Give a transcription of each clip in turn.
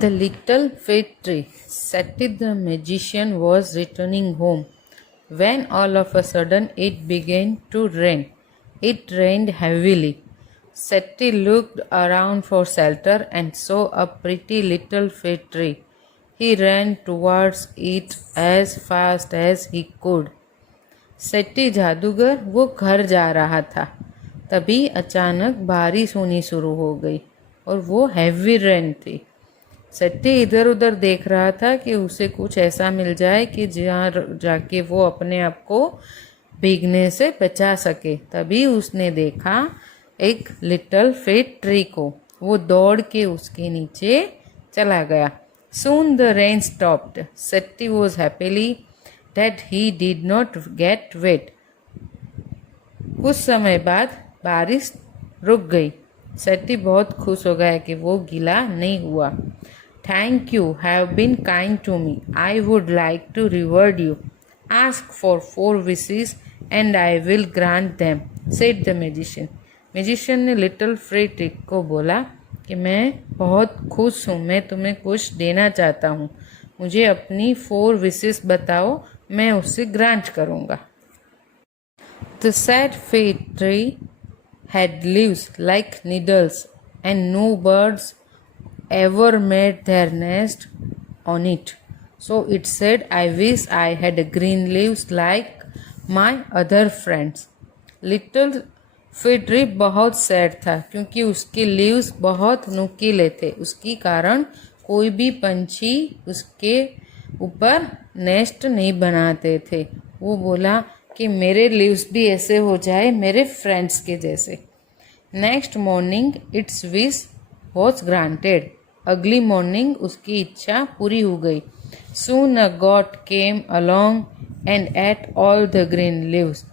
The little fig tree. Sati the magician was returning home when all of a sudden it began to rain. It rained heavily. Sati looked around for shelter and saw a pretty little fig tree. He ran towards it as fast as he could. Shetty जादूगर वो घर जा रहा था, तभी अचानक बारिश होनी शुरू हो गई और वो हैवी रेन थी। सेट्टी इधर उधर देख रहा था कि उसे कुछ ऐसा मिल जाए कि जहाँ जाके वो अपने आप को भीगने से बचा सके। तभी उसने देखा एक लिटिल फिग ट्री को। वो दौड़ के उसके नीचे चला गया। Soon the rain stopped. Seti was happily that he did not get wet. कुछ समय बाद बारिश रुक गई। सेट्टी बहुत खुश हो गया कि वो गीला नहीं हुआ। Thank you have been kind to me. I would like to reward you. Ask for 4 wishes and I will grant them, said the magician. Magician ने लिटिल फिग ट्री को बोला कि मैं बहुत खुश हूँ, मैं तुम्हें कुछ देना चाहता हूँ, मुझे अपनी 4 विशेस बताओ, मैं उससे ग्रांट करूँगा। The sad fig tree had leaves like needles and no birds ever made their nest on it. So it said, I wish I had green leaves like my other friends. Little fig tree बहुत sad था क्योंकि उसके leaves बहुत नुकीले थे। उसके कारण कोई भी पंछी उसके ऊपर नेस्ट नहीं बनाते थे। वो बोला कि मेरे लीव्स भी ऐसे हो जाए मेरे फ्रेंड्स के जैसे। Next morning its wish was granted. अगली मॉर्निंग उसकी इच्छा पूरी हो गई। Soon a goat came along and ate all the green leaves.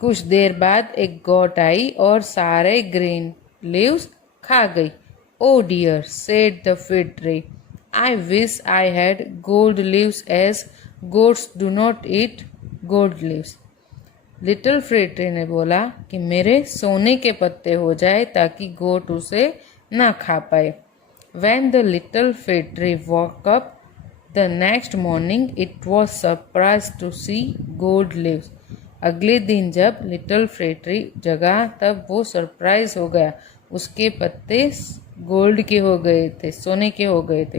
कुछ देर बाद एक गॉट आई और सारे ग्रीन लीव्स खा गई। Oh dear, said the fig tree, I wish I had gold leaves as goats do not eat gold leaves. Little fig tree ने बोला कि मेरे सोने के पत्ते हो जाए ताकि गोट उसे ना खा पाए। When the little fig tree woke up the next morning, it was surprised to see gold leaves. अगले दिन जब लिटिल फिग ट्री जगा तब वो सरप्राइज हो गया, उसके पत्ते गोल्ड के हो गए थे, सोने के हो गए थे।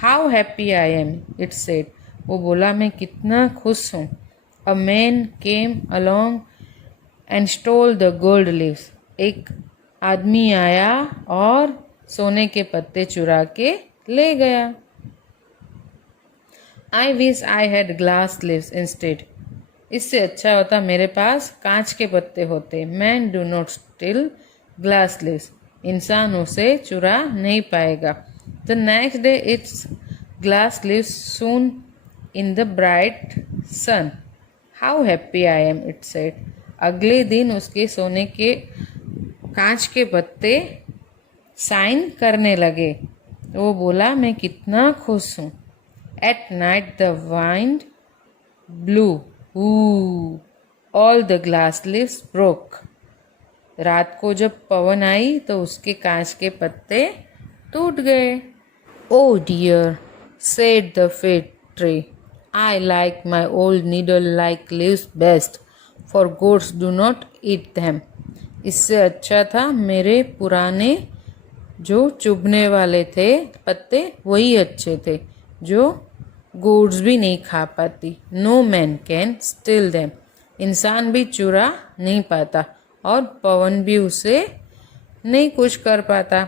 How happy I am, it said. वो बोला मैं कितना खुश हूँ। A man came along and stole the gold leaves. एक आदमी आया और सोने के पत्ते चुरा के ले गया। I wish I had glass leaves instead. इससे अच्छा होता मेरे पास कांच के पत्ते होते। Man do not steal glass leaves. इंसान उसे चुरा नहीं पाएगा। The next day its glass leaves soon in the bright sun. How happy I am, it said. अगले दिन उसके सोने के कांच के पत्ते साइन करने लगे। वो बोला मैं कितना खुश हूँ। At night the wind blue, all the glass leaves broke. रात को जब पवन आई तो उसके कांच के पत्ते टूट गए। Oh dear, said the fig tree, I like my old needle like leaves best, for goats do not eat them. इससे अच्छा था मेरे पुराने जो चुभने वाले थे पत्ते वही अच्छे थे, जो गोड्स भी नहीं खा पाती। No man can steal them. इंसान भी चुरा नहीं पाता और पवन भी उसे नहीं कुछ कर पाता।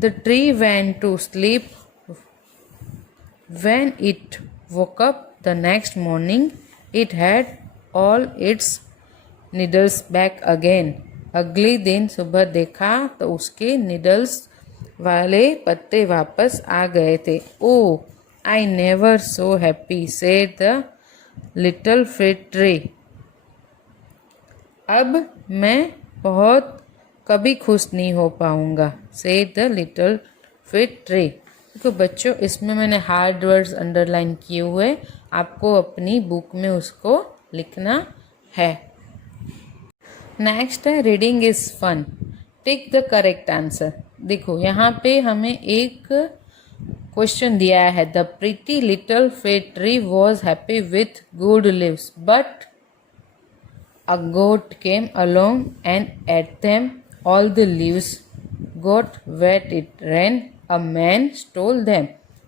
The tree went to sleep. When it woke up the next morning, it had all its needles back again. अगले दिन सुबह देखा तो उसके निडल्स वाले पत्ते वापस आ गए थे। Oh I never so happy, said the little fig tree. अब मैं बहुत कभी खुश नहीं हो पाऊंगा, said the little fig tree. तो बच्चों इसमें मैंने हार्ड वर्ड्स अंडरलाइन किए हुए, आपको अपनी बुक में उसको लिखना है। नेक्स्ट है reading is fun. Tick the correct answer. देखो यहाँ पे हमें एक क्वेश्चन दिया है, the pretty little fat tree was happy with good leaves but a goat came along and ate them. All the leaves got wet. It rained. A man stole them.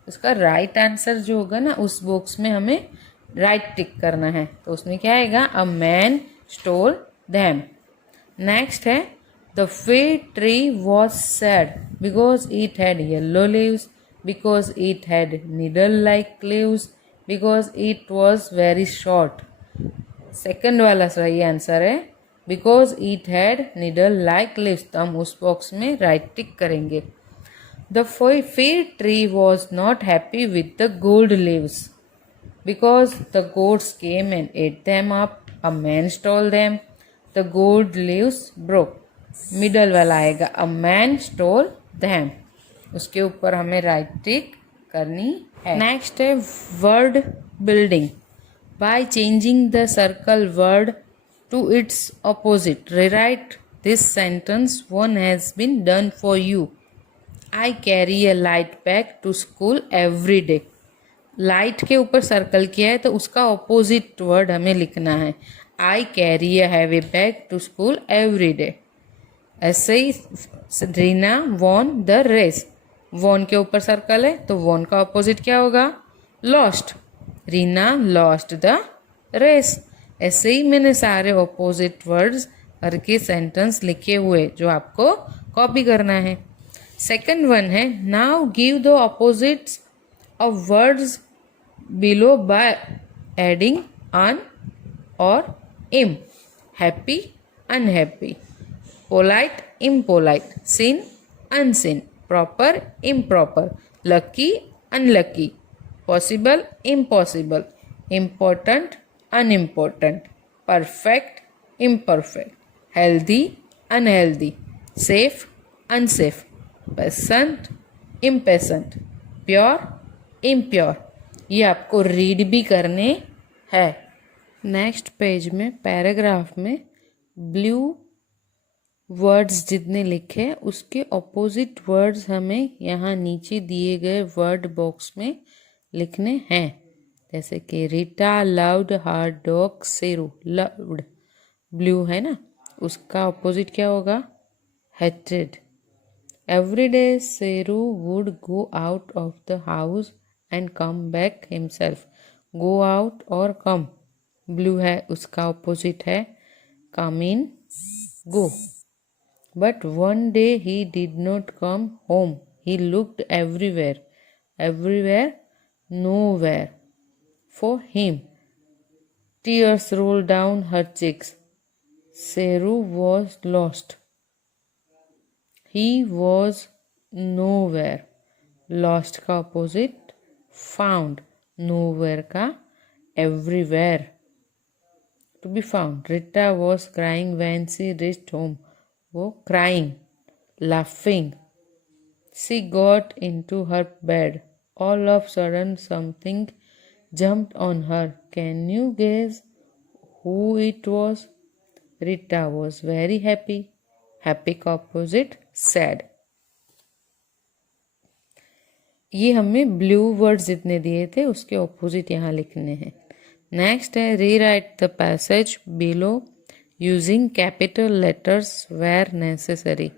उसका right answer जो होगा ना, उस box में हमें right टिक करना है। तो उसमें क्या आएगा? A man stall them. Next है, the fig tree was sad because it had yellow leaves, because it had needle like leaves, because it was very short। Second वाला सही आंसर है, because it had needle like leaves. तो हम उस box में right टिक करेंगे। The fig tree was not happy with the gold leaves because the goats came and ate them up. A man stole them. The gold leaves broke. Middle वाला आएगा, a man stall them। उसके ऊपर हमें right टिक करनी है। Next है word building. By changing the circle word to its opposite, rewrite this sentence. One has been done for you. I carry a light bag to school every day. Light के ऊपर circle किया है तो उसका opposite word हमें लिखना है। I carry a heavy bag to school every day। ऐसे ही Reena won the race। won के ऊपर सर्कल है तो won का ऑपोजिट क्या होगा? Lost. Reena lost the race. ऐसे ही मैंने सारे ऑपोजिट वर्ड्स करके सेंटेंस लिखे हुए जो आपको कॉपी करना है। सेकंड वन है, now give the opposites of words below by adding un और im. Happy unhappy, polite impolite, seen unseen, proper improper, lucky unlucky, possible impossible, important unimportant, perfect imperfect, healthy unhealthy, safe unsafe, patient impatient, pure impure। ये आपको read भी करने हैं। Next page में paragraph में blue words जितने लिखे उसके ऑपोजिट वर्ड्स हमें यहाँ नीचे दिए गए वर्ड बॉक्स में लिखने हैं। जैसे कि Rita loved her dog Seru. Loved blue है ना, उसका ऑपोजिट क्या होगा? Hated. Every day Seru would go out of the house and come back himself. Go out और कम, ब्लू है उसका ऑपोजिट है come in, go. But one day he did not come home. He looked everywhere. Everywhere nowhere for him. Tears rolled down her cheeks. Seru was lost. He was nowhere. Lost का opposite found. Nowhere का everywhere. To be found. Rita was crying when she reached home. वो crying, laughing. She got into her bed. All of a sudden something jumped on her. Can you guess who it was? Rita was very happy. Happy का opposite sad। ये हमें Blue World जितने दिए थे उसके opposite यहाँ लिखने हैं। नेक्स्ट है, rewrite the passage below using capital letters where necessary.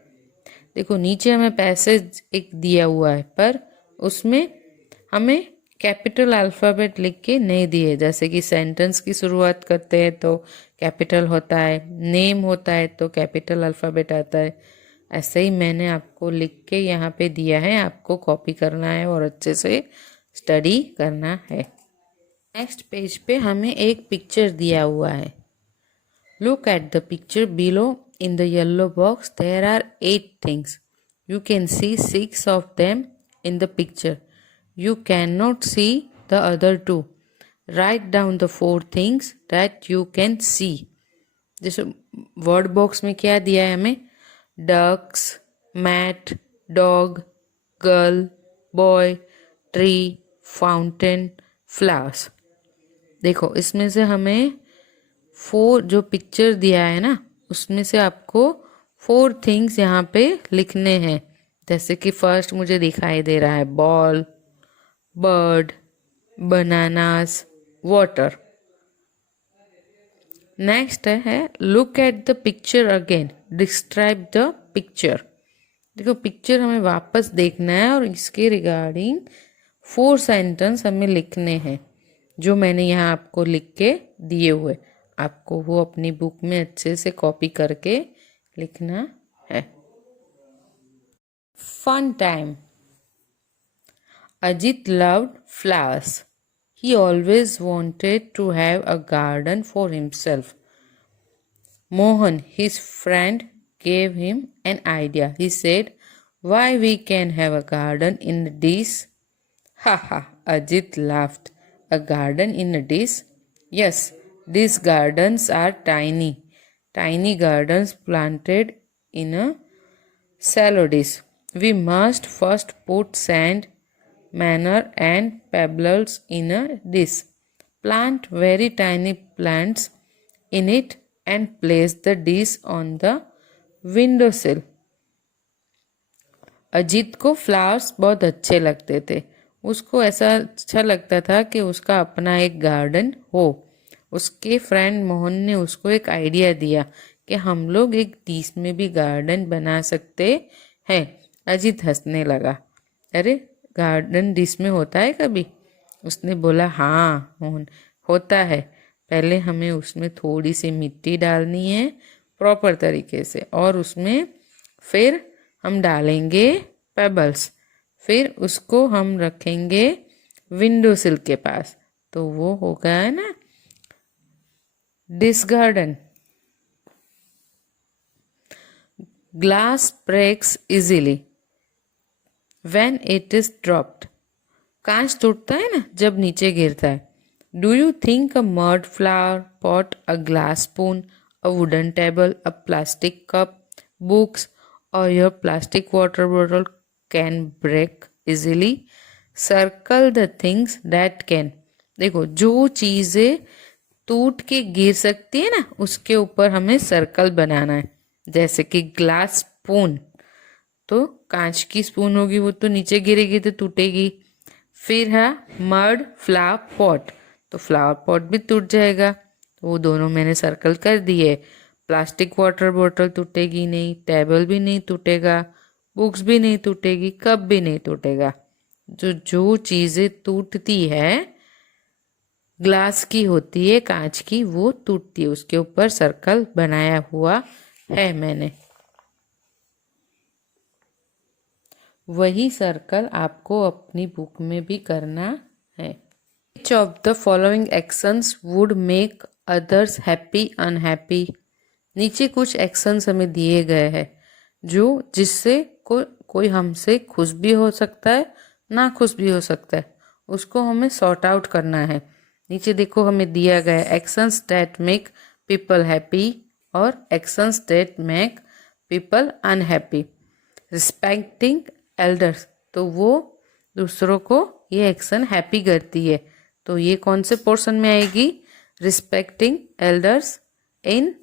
देखो नीचे हमें पैसेज एक दिया हुआ है पर उसमें हमें कैपिटल अल्फ़ाबेट लिख के नहीं दिए। जैसे कि सेंटेंस की शुरुआत करते हैं तो कैपिटल होता है, नेम होता है तो कैपिटल अल्फ़ाबेट आता है। ऐसे ही मैंने आपको लिख के यहाँ पे दिया है, आपको कॉपी करना है और अच्छे से स्टडी करना है। नेक्स्ट पेज पे हमें एक पिक्चर दिया हुआ है। Look at the picture below in the yellow box. There are 8 things. You can see 6 of them in the picture. You cannot see the other 2. Write down the 4 things that you can see. जैसे word box में क्या दिया है हमें? Ducks, mat, dog, girl, boy, tree, fountain, flowers. देखो इसमें से हमें 4 जो पिक्चर दिया है ना उसमें से आपको 4 थिंग्स यहाँ पे लिखने हैं। जैसे कि फर्स्ट मुझे दिखाई दे रहा है ball, bird, bananas, water. Next है look at the picture again, describe the picture. देखो पिक्चर हमें वापस देखना है और इसके रिगार्डिंग 4 सेंटेंस हमें लिखने हैं जो मैंने यहाँ आपको लिख के दिए हुए। आपको वो अपनी बुक में अच्छे से कॉपी करके लिखना है। Fun time. Ajit loved flowers. He always wanted to have a garden for himself. Mohan, his friend, gave him an idea. He said, "Why we can have a garden in a dish?" Ha ha, Ajit laughed. A garden in a dish? Yes, these gardens are tiny. Tiny gardens planted in a shallow dish. We must first put sand, manure, and pebbles in a dish. Plant very tiny plants in it and place the dish on the windowsill. Ajit को flowers बहुत अच्छे लगते थे। उसको ऐसा अच्छा लगता था कि उसका अपना एक गार्डन हो। उसके फ्रेंड मोहन ने उसको एक आइडिया दिया कि हम लोग एक डिश में भी गार्डन बना सकते हैं। अजीत हंसने लगा। अरे गार्डन डिश में होता है कभी? उसने बोला हाँ मोहन, होता है। पहले हमें उसमें थोड़ी सी मिट्टी डालनी है प्रॉपर तरीके से, और उसमें फिर हम डालेंगे पेबल्स, फिर उसको हम रखेंगे विंडो सिल के पास, तो वो हो गया ना dish garden. Glass breaks easily when it is dropped. कांच टूटता है ना जब नीचे गिरता है। Do you think a mud flower pot, a glass spoon, a wooden table, a plastic cup, books और your plastic water bottle can break easily? Circle the things that can. देखो जो चीजें टूट के गिर सकती है ना उसके ऊपर हमें सर्कल बनाना है। जैसे कि ग्लास स्पून, तो कांच की स्पून होगी, वो तो नीचे गिरेगी तो टूटेगी। फिर है मड फ्लावर पॉट, तो फ्लावर पॉट भी टूट जाएगा, तो वो दोनों मैंने सर्कल कर दिए। प्लास्टिक वाटर बॉटल टूटेगी नहीं, टेबल भी नहीं टूटेगा, बुक्स भी नहीं टूटेगी, कप भी नहीं टूटेगा। जो जो चीजें टूटती है ग्लास की होती है, कांच की, वो टूटती है। उसके ऊपर सर्कल बनाया हुआ है मैंने। वही सर्कल आपको अपनी बुक में भी करना है। Which of the following actions would make others happy, unhappy? नीचे कुछ एक्शंस हमें दिए गए हैं जो जिससे कोई हमसे खुश भी हो सकता है, ना खुश भी हो सकता है। उसको हमें सॉर्ट आउट करना है। नीचे देखो हमें दिया गया actions that make people happy और actions that make people unhappy. Respecting elders, तो वो दूसरों को ये एक्शन हैप्पी करती है, तो ये कौन से पोर्शन में आएगी? रिस्पेक्टिंग एल्डर्स इन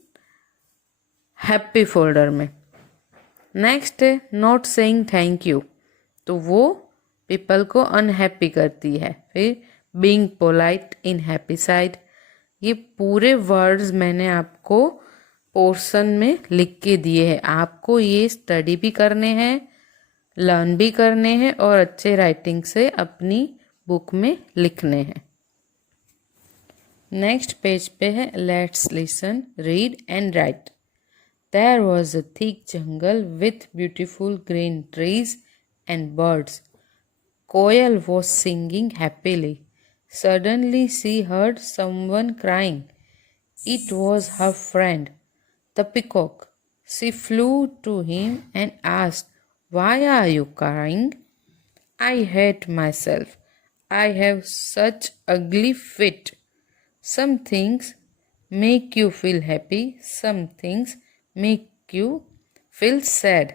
हैप्पी फोल्डर में। नेक्स्ट है नॉट सेइंग थैंक यू, तो वो पीपल को अनहैप्पी करती है। फिर being polite in happy side. ये पूरे वर्ड्स मैंने आपको पोर्शन में लिख के दिए हैं। आपको ये स्टडी भी करने हैं, लर्न भी करने हैं और अच्छे राइटिंग से अपनी बुक में लिखने हैं। नेक्स्ट पेज पे है let's listen, read and right. There was a thick jungle with beautiful green trees and birds. Koel was singing happily. Suddenly she heard someone crying. It was her friend, the peacock. She flew to him and asked, "Why are you crying?" "I hate myself. I have such ugly feet. Some things make you feel happy, some things make you feel sad.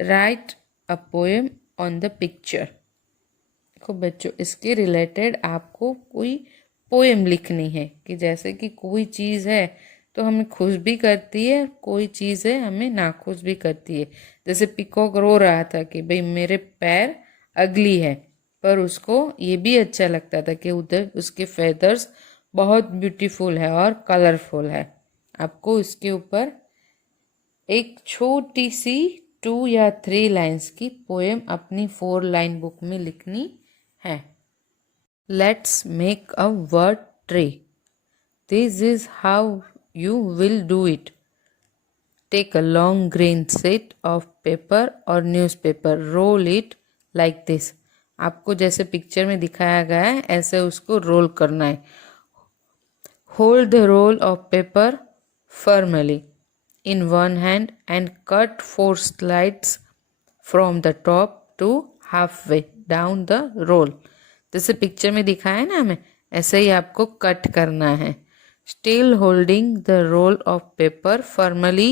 Write a poem on the picture." देखो बच्चों, इसके related आपको कोई poem लिखनी है कि जैसे कि कोई चीज़ है तो हमें खुश भी करती है, कोई चीज़ है हमें नाखुश भी करती है। जैसे पिकॉक रो रहा था कि भाई मेरे पैर अगली है, पर उसको ये भी अच्छा लगता था कि उधर उसके फेदर्स बहुत ब्यूटीफुल है और कलरफुल है। आपको इसके ऊपर एक छोटी सी 2 या 3 लाइन्स की पोएम अपनी 4 लाइन बुक में लिखनी है। Let's make a word tree. This is how you will do it. Take a long green sheet of paper or newspaper, roll it like this. आपको जैसे पिक्चर में दिखाया गया है ऐसे उसको रोल करना है। Hold the roll of paper firmly in one hand and cut 4 slides from the top to halfway down the roll. जैसे पिक्चर में दिखाया है ना हमें, ऐसे ही आपको कट करना है। Still holding the roll of paper firmly,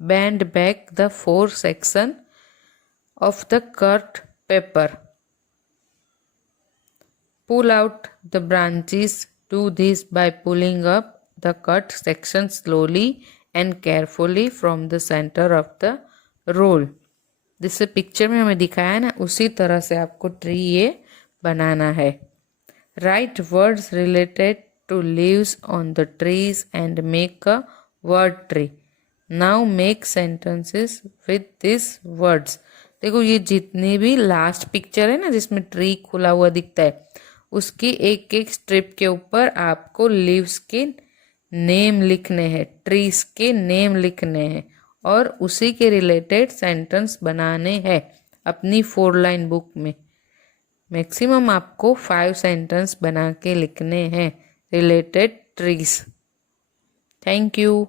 bend back the 4 section of the cut paper. Pull out the branches. Do this by pulling up the cut section slowly and carefully from the center of the roll. जिससे picture में हमें दिखाया है ना, उसी तरह से आपको ट्री ये बनाना है। Write words related to leaves on the trees and make a word tree. Now make sentences with these words. देखो ये जितनी भी लास्ट पिक्चर है ना जिसमें ट्री खुला हुआ दिखता है, उसकी एक एक स्ट्रिप के ऊपर आपको लीव्स के नेम लिखने हैं, ट्रीज के नेम लिखने हैं और उसी के रिलेटेड सेंटेंस बनाने हैं अपनी 4 लाइन बुक में। मैक्सिमम आपको 5 सेंटेंस बना के लिखने हैं रिलेटेड ट्रीज। Thank you.